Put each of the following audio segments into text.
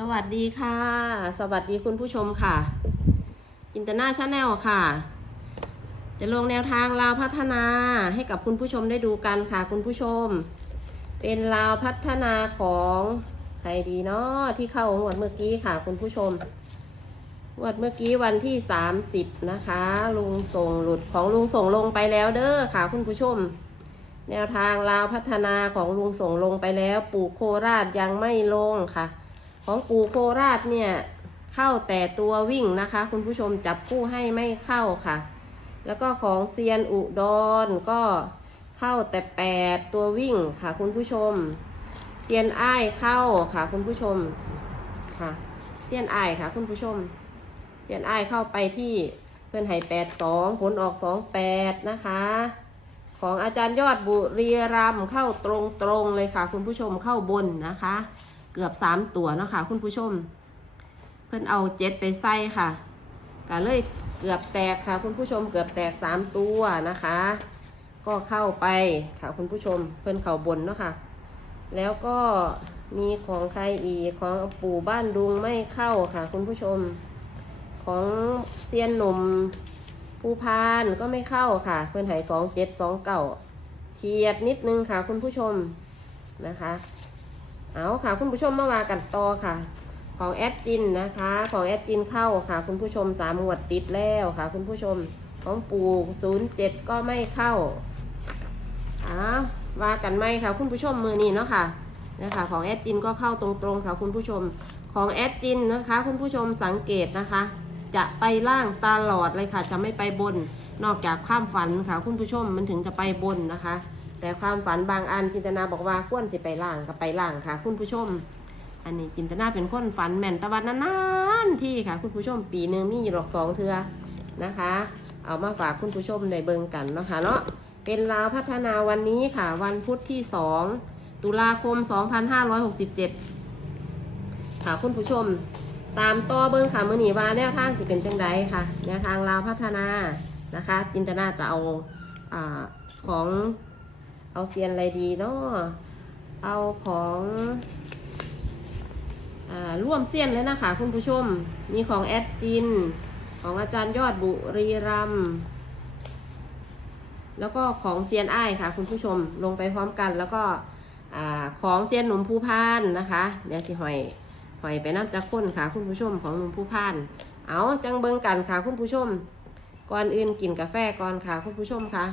สวัสดีค่ะ สวัสดีคุณผู้ชมค่ะ จินตนาชาแนลค่ะ จะลงแนวทางลาวพัฒนาให้กับคุณผู้ชมได้ดูกันค่ะ คุณผู้ชม เป็นลาวพัฒนาของใครดีเนาะที่เข้างวดเมื่อกี้ค่ะ คุณผู้ชมงวดเมื่อกี้วันที่ 30 นะคะ ลุงส่งหลุดของลุงส่งลงไปแล้วเด้อค่ะ คุณผู้ชม แนวทางลาวพัฒนาของลุงส่งลงไปแล้ว ปู่โคราชยังไม่ลงค่ะ ของปู่โคราชเนี่ยเข้าแต่ตัววิ่งนะคะ คุณผู้ชมจับคู่ให้ไม่เข้าค่ะ แล้วก็ของเซียนอุดรก็เข้าแต่แปดตัววิ่งค่ะ คุณผู้ชม เซียนอ้ายเข้าค่ะ คุณผู้ชมค่ะ เซียนอ้ายค่ะ คุณผู้ชม เซียนอ้ายเข้าไปที่เพื่อนให้แปดสองผลออกสองแปดนะคะของอาจารย์ยอดบุรีรัมเข้าตรงๆเลยค่ะ คุณผู้ชมเข้าบนนะคะ เกือบสามตัวเนาะค่ะคุณผู้ชม เพิ่นเอาเจ็ดไปใส่ค่ะก็เลยเกือบแตกค่ะ คุณผู้ชมเกือบแตกสามตัวนะคะ ก็เข้าไปค่ะคุณผู้ชมเพิ่นเข่าบนเนาะค่ะ แล้วก็มีของใครอีกของปู่บ้านดุงไม่เข้าค่ะ คุณผู้ชม ของเซียนหนุ่มภูพานก็ไม่เข้าค่ะ เพื่อนหายสองเจ็ดสองเก่าเฉียดนิดนึงค่ะ คุณผู้ชมนะคะ เอาค่ะ คุณผู้ชมมาว่ากันต่อค่ะ ของแอดจินนะคะ ของแอดจินเข้าค่ะ คุณผู้ชมสามหมวดติดแล้วค่ะ คุณผู้ชมของปูศูนย์เจ็ดก็ไม่เข้าอ้าวว่ากันไหมค่ะ คุณผู้ชมมือนี้เนาะค่ะนะคะของแอดจินก็เข้าตรงๆค่ะ คุณผู้ชมของแอดจินนะคะ คุณผู้ชมสังเกตนะคะ จะไปล่างตลอดเลยค่ะ จะไม่ไปบนนอกจากความฝันค่ะ คุณผู้ชมมันถึงจะไปบนนะคะ แต่ความฝันบางอันจินตนาบอกว่าควรสิไปล่างก็ไปล่างค่ะ คุณผู้ชม อันนี้จินตนาเป็นคนฝันแม่นตะวันนานๆที่ค่ะ คุณผู้ชมปีหนึ่งมีอยู่หรอกสองเทือนะคะ เอามาฝากคุณผู้ชมในเบิงกันเนาะคะเนาะเป็นลาวพัฒนาวันนี้ค่ะ วันพุธที่2ตุลาคม 2567 ค่ะคุณผู้ชม ตามต่อเบิงค่ะมือนีว่าแนวทางสิเป็นจังไดค่ะ แนวทางลาวพัฒนานะคะ จินตนาจะเอาอาของ เอาเซียนอะไรดีเนาะเอาของอ่าร่วมเซียนเลยนะคะคุณผู้ชม มีของแอดจิน ของอาจารย์ยอดบุรีรัมแล้วก็ของเซียนไอ้ค่ะ คุณผู้ชมลงไปพร้อมกัน แล้วก็อาของเซียนหนุ่มภูพานนะคะ เดี๋ยวสิหอยหอยไปน้ำจักข้นค่ะ คุณผู้ชมของหนุ่มภูพาน เอาจังเบิงกันค่ะคุณผู้ชม ก่อนอื่นกินกาแฟก่อนค่ะคุณผู้ชมค่ะ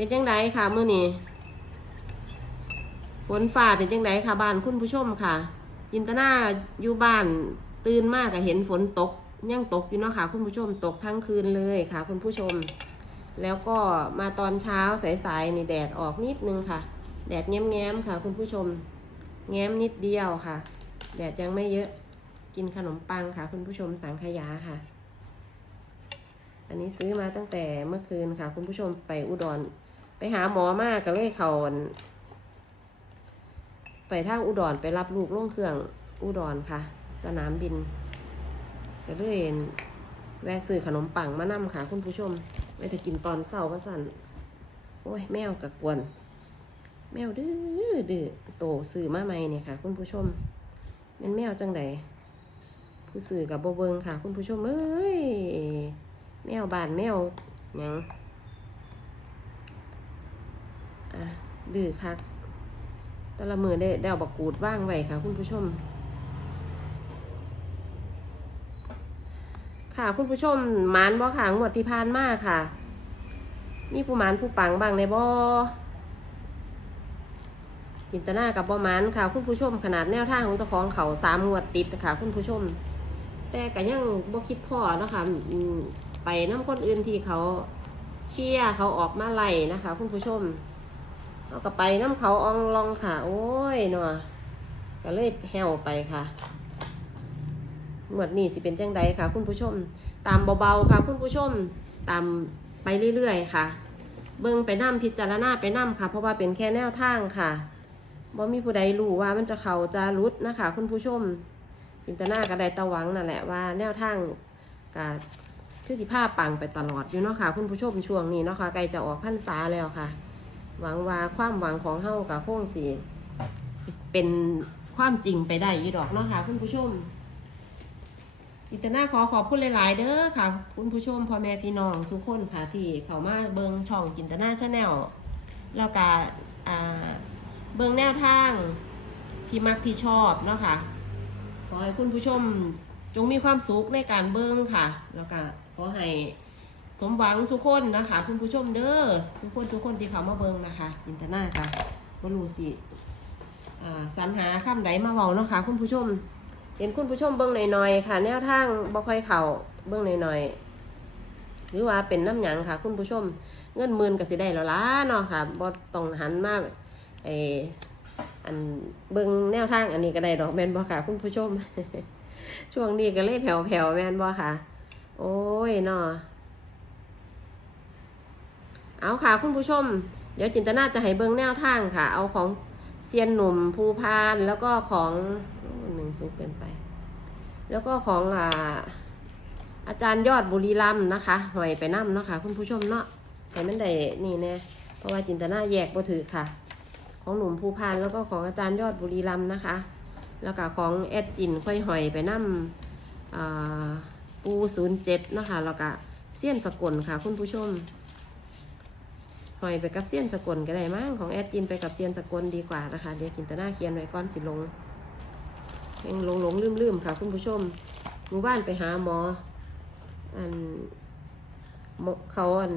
เป็นจังไดค่ะมื้อนี้ฝนฟ้าเป็นจังไดค่ะบ้านคุณผู้ชมค่ะจินตนาอยู่บ้านตื่นมากก็เห็นฝนตกยังตกอยู่เนาะค่ะ คุณผู้ชมตกทั้งคืนเลยค่ะ คุณผู้ชม แล้วก็มาตอนเช้าสายๆนี่แดดออกนิดนึงค่ะ แดดแง้มๆค่ะ คุณผู้ชม แง้มนิดเดียวค่ะ แดดยังไม่เยอะกินขนมปังค่ะ คุณผู้ชมสังขยาค่ะ อันนี้ซื้อมาตั้งแต่เมื่อคืนค่ะ คุณผู้ชมไปอุดร ไปหาหมอมากก็เลยเขาอั่นไปทางอุดรไปรับลูกล่งเครื่องอุดรค่ะ สนามบิน ก็เลยแวะซื้อขนมปังมานํค่ะ คุณผู้ชมไว้จะกินตอนเช้าก็สั่น โอ้ย แมวกะกวน แมวดื้อดื้อโตซื้อมาใหมเนี่ยค่ะ คุณผู้ชมเป็นแมวจังไดผู้ซื้อกับโบเบิงค่ะ คุณผู้ชมเอ้ยแมวบานแมวยัง อะดื้อคักแต่ละมือได้ได้เอาบักกูดว่างไว้ค่ะ คุณผู้ชม ค่ะคุณผู้ชมหมานบ่ค่ะงวดที่ผ่านมาค่ะ มีผู้หมานผู้ปังบ้างในบ่จินตนากับบ่หมานค่ะ คุณผู้ชมขนาดแนวท่าของเจ้าของเขาสามงวดติดค่ะ คุณผู้ชม แต่ก็ยังบ่คิดพ่อเนาะคะไปน้ำคนอื่นที่เขาเชียเขาออกมาไล่นะคะ คุณผู้ชม เอาก็ไปน้ำเขาอองลองค่ะ โอ้ยเนาะก็เลยแหวไปค่ะหมวดนี้สิเป็นจังใดค่ะ คุณผู้ชม ตามเบาๆค่ะ คุณผู้ชมตามไปเรื่อยๆค่ะ เบิ่งไปนั่พิจารณาไปนั่ค่ะ เพราะว่าเป็นแค่แนวทางค่ะบ่มีผู้ใดรู้ว่ามันจะเขาจะรุดนะคะ คุณผู้ชม จินตนาก็ได้ตะหวังนั่นแหละว่า แนวทางกาคือสิผ้าปังไปตลอดอยู่เนาะค่ะ คุณผู้ชมช่วงนี้เนาะค่ะใกล้จะออกพรรษาแล้วค่ะ หวังว่าความหวังของเฮากับคงสิเป็นความจริงไปได้อีดอกเนาะค่ะคุณผู้ชม อิตนาขอขอบคุณหลาย ๆ เด้อค่ะ คุณผู้ชมพ่อแม่พี่น้องทุกคนค่ะที่เข้ามาเบิงช่องจินตนาชาแนลแล้วก็เบิงแนวทางที่มักที่ชอบเนาะค่ะขอให้คุณผู้ชมจงมีความสุขในการเบิ้งค่ะ แล้วก็ขอให้ สมหวังทุกคนนะคะ คุณผู้ชมเด้อทุกคนทุกคนที่เขามาเบิงนะคะ จินตนาค่ะบรูสิสรรหาคำใดมาเว้าเนาะค่ะคุณผู้ชม เห็นคุณผู้ชมเบิ้งหน่อยๆค่ะ แนวทางบ่ค่อยเข่าเบิ้งหน่อยๆหรือว่าเป็นน้ำหยังค่ะ คุณผู้ชม เงินหมื่นก็สิได้แล้วล่ะเนาะค่ะบ่ต้องหันมาไออันเบิ่งแนวทางอันนี้ก็ได้ดอกแมนบ่ค่ะ คุณผู้ชม ช่วงนี้ก็เลยแผ่วๆแมนบ่ค่ะ โอ้ยเนาะ เอาค่ะคุณผู้ชม เดี๋ยวจินตนาจะให้เบิ่งแนวทางค่ะ เอาของเซียนหนุ่มภูพานแล้วก็ของหนึ่งสูงเกินไป แล้วก็ของอ่าอาจารย์ยอดบุรีรัมนะคะหอยไปนั่มเนาะค่ะ คุณผู้ชมเนาะให้มันได้นี่แน่เพราะว่าจินตนาแยกบ่ถือค่ะ ของหนุ่มภูพานแล้วก็ของอาจารย์ยอดบุรีรัมนะคะ แล้วก็ของแอดจินค่อยหอยไปนั่มปูศูนย์เจ็ดนะคะแล้วก็เสี้ยนสกลค่ะ คุณผู้ชม หอยไปกับเสี้ยนสกลก็ได้มั้งของแอดจินไปกับเสี้ยนสกลดีกว่านะคะเดี๋ยวจินตนาเขียนไว้ก้อนสิลงยังหลงหลงลืมลืมๆค่ะ คุณผู้ชมหมู่บ้านไปหาหมออันมเขาอัน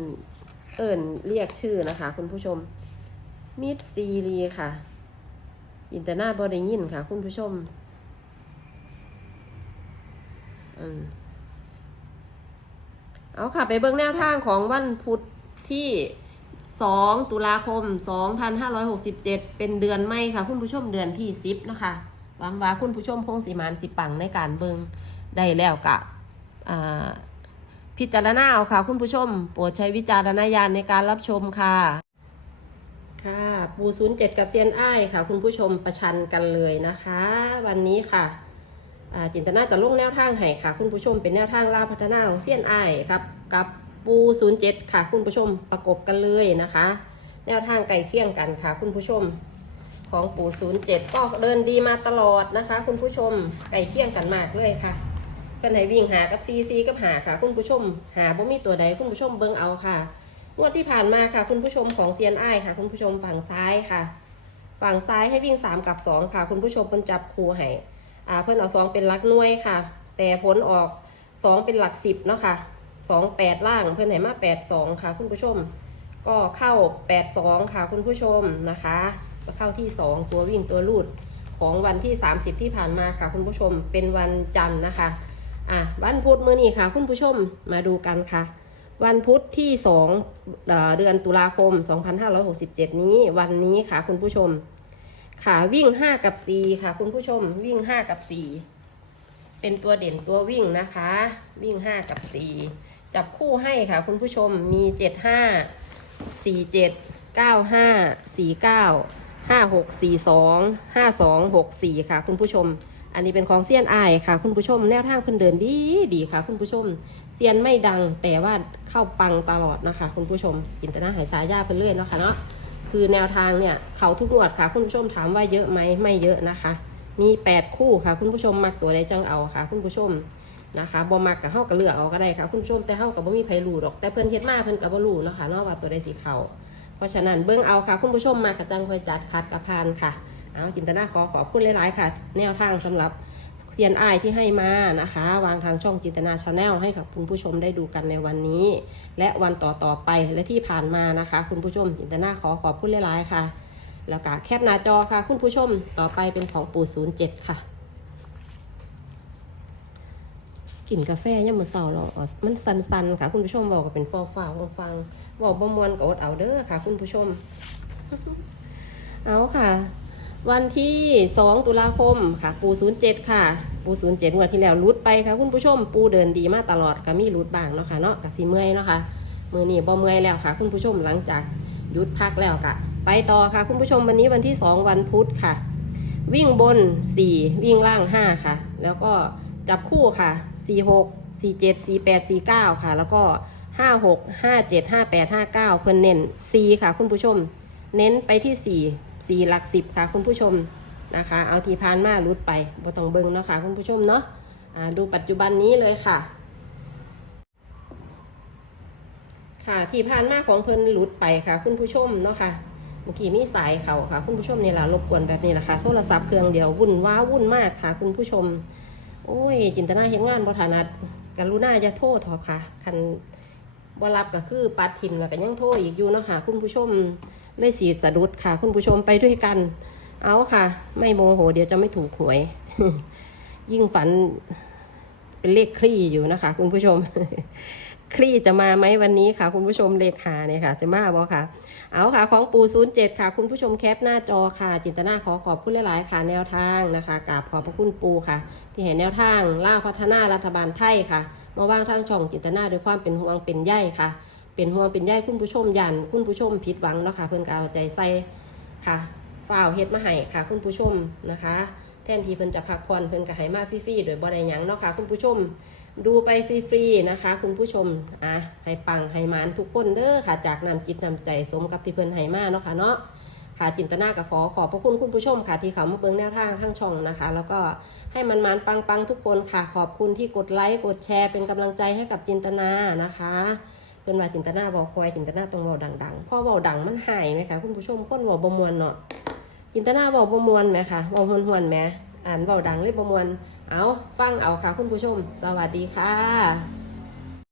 เอิ่นเรียกชื่อนะคะ คุณผู้ชมมิดซีรีค่ะ อินเตอร์นาบอดยินค่ะ คุณผู้ชมอืมเอาค่ะ ไปเบิ่งแนวทางของวันพุธที่ 2 ตุลาคม 2567 เป็นเดือนไม่ค่ะคุณผู้ชมเดือนที่ 10 นะคะหวังว่าคุณผู้ชมคงสีมานสิปังในการเบิงได้แล้วกะพิจารณาเอาค่ะ คุณผู้ชม โปรดใช้วิจารณญาณในการรับชมค่ะ ค่ะปูศูนย์เจ็ดกับเซียนอ้ายค่ะ คุณผู้ชมประชันกันเลยนะคะ วันนี้ค่ะจินตนาจะลงแนวทางให้ค่ะ คุณผู้ชมเป็นแนวทางล่าพัฒนาของเซียนอ้ายครับกับ ปูศูนย์เจ็ดค่ะ คุณผู้ชมประกบกันเลยนะคะ แนวทางไก่เคี่ยงกันค่ะ คุณผู้ชม ของปูศูนย์เจ็ดก็เดินดีมาตลอดนะคะ คุณผู้ชมไก่เคี่ยงกันมากเลยค่ะกันให้วิ่งหากับซีซีกับหาค่ะ คุณผู้ชม หาบ่มีตัวใดคุณผู้ชมเบิ่งเอาค่ะงวดที่ผ่านมาค่ะ คุณผู้ชมของเซียนไอค่ะ คุณผู้ชมฝั่งซ้ายค่ะ ฝั่งซ้ายให้วิ่ง 3 กับ 2 ค่ะ คุณผู้ชมเพิ่นจับคูให้อ่าเพิ่นเอา 2 เป็นหลักหน่วยค่ะ แต่ผลออก 2 เป็นหลัก 10 เนาะค่ะ 2 8ล่างเพิ่อนให้มา8 2ค่ะ คุณผู้ชม ก็เข้า8 2ค่ะคุณผู้ชมนะคะก็เข้าที่2ตัววิ่งตัวลูดของวันที่ 30 ที่ผ่านมาค่ะ คุณผู้ชมเป็นวันจันทร์นะคะอะวันพุธมื้อนี้ค่ะ คุณผู้ชมมาดูกันค่ะ วันพุธที่2เอ่อเดือนตุลาคม 2567 นี้วันนี้ค่ะ คุณผู้ชม ค่ะวิ่ง 5 กับ 4 ค่ะ คุณผู้ชมวิ่ง 5 กับ 4 เป็นตัวเด่นตัววิ่งนะคะ วิ่ง 5 กับ 4 จับคู่ให้ค่ะ คุณผู้ชมมี 75 47 95 49 56 42 52 64 ค่ะ คุณผู้ชม อันนี้เป็นของเซียนไอค่ะ คุณผู้ชมแนวทางเพิ่นเดินดีดีค่ะ คุณผู้ชมเซียนไม่ดังแต่ว่าเข้าปังตลอดนะคะ คุณผู้ชมจินตนาหายชายาเพิ่นเรื่อยเนาะค่ะเนาะคือแนวทางเนี่ยเขาทุกงวดค่ะ คุณผู้ชมถามว่าเยอะไหมไม่เยอะนะคะ มี8คู่ค่ะ คุณผู้ชมมักตัวใดจังเอาค่ะ คุณผู้ชมนะคะบ่มักกับเฮากับเลือกเอาก็ได้ค่ะ คุณผู้ชมแต่เฮากับบ่มีใครรู้หรอกแต่เพิ่นเฮ็ดมาเพิ่นก็บ่รู้เนาะค่ะเนาะว่าตัวใดสิเขาเพราะฉะนั้นเบิ่งเอาค่ะ คุณผู้ชมมากระจังคอยจัดคัดกระพานค่ะเอาจินตนาขอขอบคุณหลาย ๆ ค่ะ แนวทางสำหรับเซียนไอายที่ให้มานะคะ วางทางช่องจินตนาชาแนลให้กับคุณผู้ชมได้ดูกันในวันนี้ และวันต่อ ๆ ไปและที่ผ่านมานะคะ คุณผู้ชมจินตนาขอขอบคุณหลาย ๆ ค่ะ แล้วก็แคปหน้าจอค่ะ คุณผู้ชมต่อไปเป็นของปู่ศูนย์เจ็ดค่ะกลิ่นกาแฟย่ามมือเสาเราอ๋อมันสันๆค่ะ คุณผู้ชมบอกว่าเป็นฟอฟ้าฟังฟังบอกบ่มวนกอดเอาเด้อค่ะ คุณผู้ชม เอาค่ะ วันที่2ตุลาคมค่ะ ปู07ค่ะ ปู07งวดที่แล้วรุดไปค่ะ คุณผู้ชม ปูเดินดีมาตลอดก็มีรุดบ้างเนาะค่ะเนาะกับสีเมื่อยเนาะค่ะมือนี้บ่เมื่อยแล้วค่ะ คุณผู้ชมหลังจากหยุดพักแล้วค่ะ ไปต่อค่ะคุณผู้ชมวันนี้วันที่ 2 วันพุธค่ะ วิ่งบน 4 วิ่งล่าง 5 ค่ะ แล้วก็จับคู่ค่ะ 46 47 48 49 ค่ะ แล้วก็ 56 57 58 59 เพิ่นเน้น 4 ค่ะ คุณผู้ชม เน้นไปที่ 4 4 หลัก 10 ค่ะ คุณผู้ชมนะคะ เอาที่ผ่านมารุดไปบต้องเบิงเนาะค่ะคุณผู้ชมเนาะอ่าดูปัจจุบันนี้เลยค่ะค่ะที่ผ่านมาของเพิ่นหลุดไปค่ะ คุณผู้ชมเนาะค่ะ เมื่อกี้มีสายเขาค่ะ คุณผู้ชมนี่แหละรบกวนแบบนี้นะคะโทรศัพท์เครื่องเดียววุ่นว้าวุ่นมากค่ะ คุณผู้ชม โอ้ย จินตนาเห็นงานบ่ถนัดกรุณาจะโทษเถอค่ะคันบรับก็คือปัดทิมแล้วก็ยังโทษอีกอยู่เนาะค่ะ คุณผู้ชมเลยสีสะดุดค่ะ คุณผู้ชมไปด้วยกัน เอาค่ะ ไม่โมโห เดี๋ยวจะไม่ถูกหวย ยิ่งฝันเป็นเลขคลี่อยู่นะคะ คุณผู้ชม คลี่จะมาไหมวันนี้ค่ะ คุณผู้ชมเลขาเนี่ยค่ะ จะมาบ่ค่ะ เอาค่ะของปูศูนย์เจ็ดค่ะ คุณผู้ชมแคปหน้าจอค่ะ จินตนาขอขอบคุณหลาย ๆ ค่ะ แนวทางนะคะกราบขอบพระคุณปูค่ะ ที่เห็นแนวทางล่าพัฒนารัฐบาลไทยค่ะมาว่างทางช่องจินตนาด้วยความเป็นห่วงเป็นใยค่ะ เป็นห่วงเป็นใยคุณผู้ชมยันคุณผู้ชมผิดหวังเนาะค่ะเพิ่อนก็เอาใจใส่ค่ะฝ้าวเฮ็ดมาให้ค่ะ คุณผู้ชมนะคะ แทนที่เพิ่นจะพักผ่อนเพิ่นก็ให้มาฟรีๆโดยบ่ได้หยังเนาะค่ะ คุณผู้ชม ดูไปฟรีๆนะคะ คุณผู้ชมอะให้ปังให้มานทุกคนเด้อค่ะ จากนำจิตนำใจสมกับที่เพิ่นให้มาเนาะค่ะเนาะค่ะจินตนาก็ขอขอบพระคุณคุณผู้ชมค่ะที่เขามาเบิ่งแนวทางทั้งช่องนะคะ แล้วก็ให้มันมันปังปังทุกคนค่ะ ขอบคุณที่กดไลค์กดแชร์เป็นกำลังใจให้กับจินตนานะคะเพิ่นว่าจินตนาบอกคอยจินตนาต้องเว้าดังๆพราะเว้าดังมันหายไหมคะคุณผู้ชมคนเว้าบ่มวนเนาะจินตนาเว้าบ่มวนไหมคะเว้าหวนๆไหม อ่านเบาดังเลยบ่มวลเอาฟังเอาค่ะคุณผู้ชม สวัสดีค่ะ